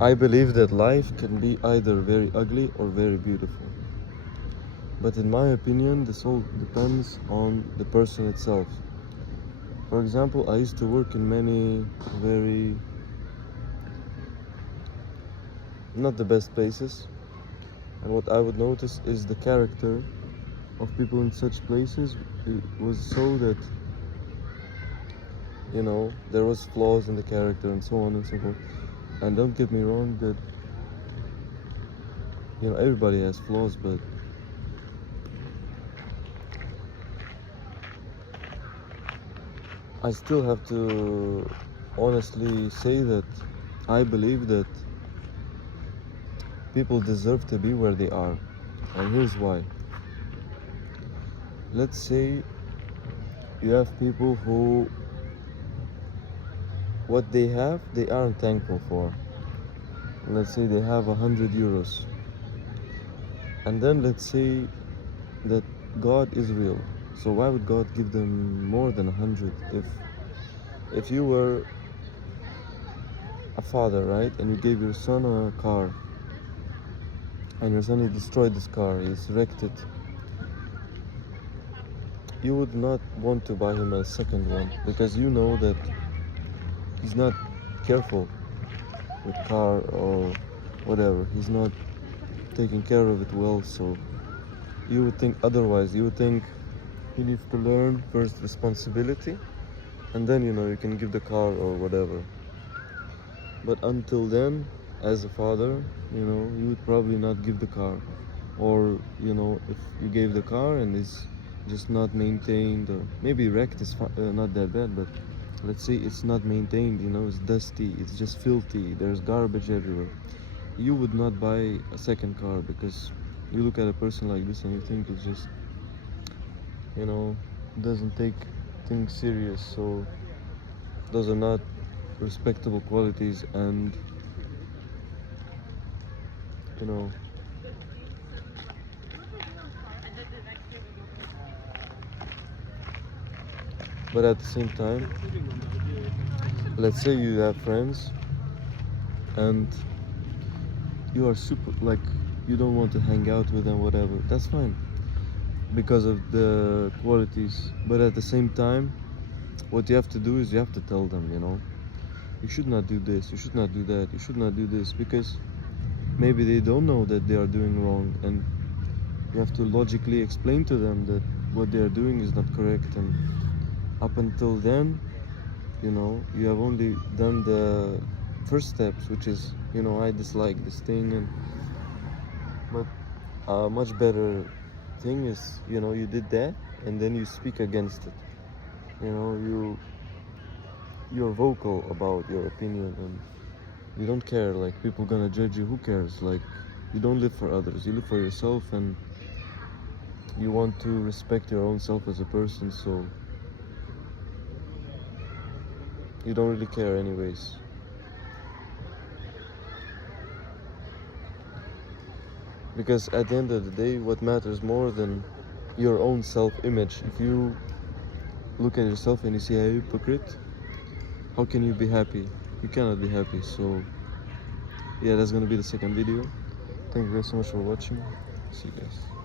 I believe that life can be either very ugly or very beautiful. But in my opinion, this all depends on the person itself. For example, I used to work in many very not the best places, and what I would notice is the character of people in such places. It was so that, there was flaws in the character and so on and so forth. And don't get me wrong that, everybody has flaws, but I still have to honestly say that I believe that people deserve to be where they are. And here's why. Let's say you have people who, what they have, they aren't thankful for. Let's say they have 100 euros. And then let's say that God is real. So why would God give them more than 100? If you were a father, right, and you gave your son a car, and your son, he destroyed this car, he's wrecked it, you would not want to buy him a second one, because you know that he's not careful with car or whatever, he's not taking care of it well. So you would think otherwise. You would think he needs to learn first responsibility, and then you can give the car or whatever. But until then, as a father, you would probably not give the car. Or if you gave the car and it's just not maintained, or maybe wrecked is not that bad, but let's say it's not maintained, it's dusty, it's just filthy, there's garbage everywhere, you would not buy a second car, because you look at a person like this and you think it's just, doesn't take things serious. So those are not respectable qualities. And but at the same time, let's say you have friends and you are super, like, you don't want to hang out with them, whatever, that's fine because of the qualities. But at the same time, what you have to do is you have to tell them, you should not do this, you should not do that, you should not do this, because maybe they don't know that they are doing wrong, and you have to logically explain to them that what they are doing is not correct. And up until then, you have only done the first steps, which is, I dislike this thing. But a much better thing is, you did that, and then you speak against it. You're vocal about your opinion, and you don't care, like, people gonna judge you, who cares? Like, you don't live for others, you live for yourself, and you want to respect your own self as a person, so you don't really care anyways. Because at the end of the day, what matters more than your own self-image? If you look at yourself and you see a hypocrite, how can you be happy? You cannot be happy. So yeah, that's gonna be the second video. Thank you guys so much for watching. See you guys.